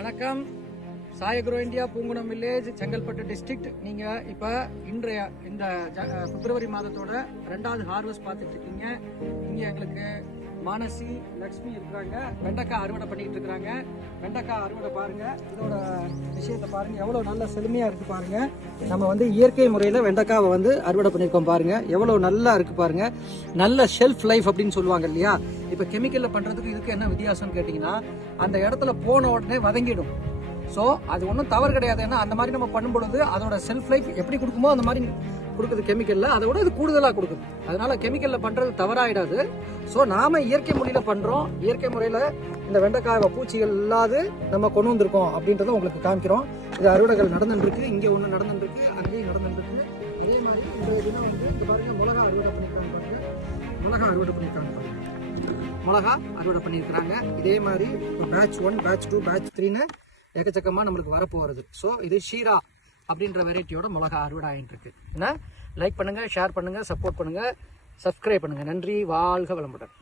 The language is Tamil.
வணக்கம். Sai agro India, Poongunam village, Chengalpattu district. நீங்கள் இப்போ இன்றைய இந்த பிப்ரவரி மாதத்தோட 2வது ஹார்வெஸ்ட் பார்த்துட்டு இருக்கீங்க. இங்கே எங்களுக்கு மானசி, லக்ஷ்மி இருக்கிறாங்க. வெண்டைக்காய் அறுவடை பண்ணிட்டு இருக்கிறாங்க. வெண்டைக்காய் அறுவடை பாருங்க, இதோட விஷயத்தை பாருங்க, எவ்வளோ நல்ல செழுமையா இருக்கு பாருங்க. நம்ம வந்து இயற்கை முறையில் வெண்டைக்காவை வந்து அறுவடை பண்ணியிருக்கோம் பாருங்க, எவ்வளோ நல்லா இருக்கு பாருங்க. நல்ல ஷெல்ஃப் லைஃப் அப்படின்னு சொல்லுவாங்க இல்லையா. இப்போ கெமிக்கலில் பண்ணுறதுக்கு இதுக்கு என்ன வித்தியாசம்னு கேட்டிங்கன்னா, அந்த இடத்துல போன உடனே வதங்கிடும். ஸோ அது ஒன்றும் தவறு கிடையாது. ஏன்னா அந்த மாதிரி நம்ம பண்ணும்பொழுது அதோட செல்ஃப் லைஃப் எப்படி கொடுக்குமோ அந்த மாதிரி கொடுக்குது கெமிக்கலில், அதை விட இது கூடுதலாக கொடுக்குது. அதனால கெமிக்கலில் பண்ணுறது தவறாயிடாது. ஸோ நாம இயற்கை முறையில் பண்ணுறோம். இயற்கை முறையில் இந்த வெண்டைக்காய் பூச்சிகள் இல்லாது நம்ம கொண்டு வந்திருக்கோம் அப்படின்றத உங்களுக்கு காமிக்கிறோம். இது அறுவடைகள் நடந்துருக்கு. இங்கே ஒன்று நடந்துருக்கு, அங்கேயும் நடந்துருக்கு. அதே மாதிரி இந்த தினம் வந்து இங்கே பாருங்க, மிளகா அறுவடை பண்ணியிருக்காங்க பாருங்க. மிளகா அறுவடை பண்ணியிருக்காங்க பாருங்க. மிளகா அறுவடை பண்ணியிருக்கிறாங்க. இதே மாதிரி பேட்ச் 1, பேட்ச் 2, பேட்ச் 3ன்னு எக்கச்சக்கமாக நம்மளுக்கு வரப்போகிறது. ஸோ இது ஷீரா அப்படின்ற வெரைட்டியோட மிளகா அறுவடை ஆகிட்டு இருக்கு. ஏன்னா லைக் பண்ணுங்கள், ஷேர் பண்ணுங்கள், சப்போர்ட் பண்ணுங்கள், சப்ஸ்கிரைப் பண்ணுங்கள். நன்றி. வாழ்க வளமுடன்.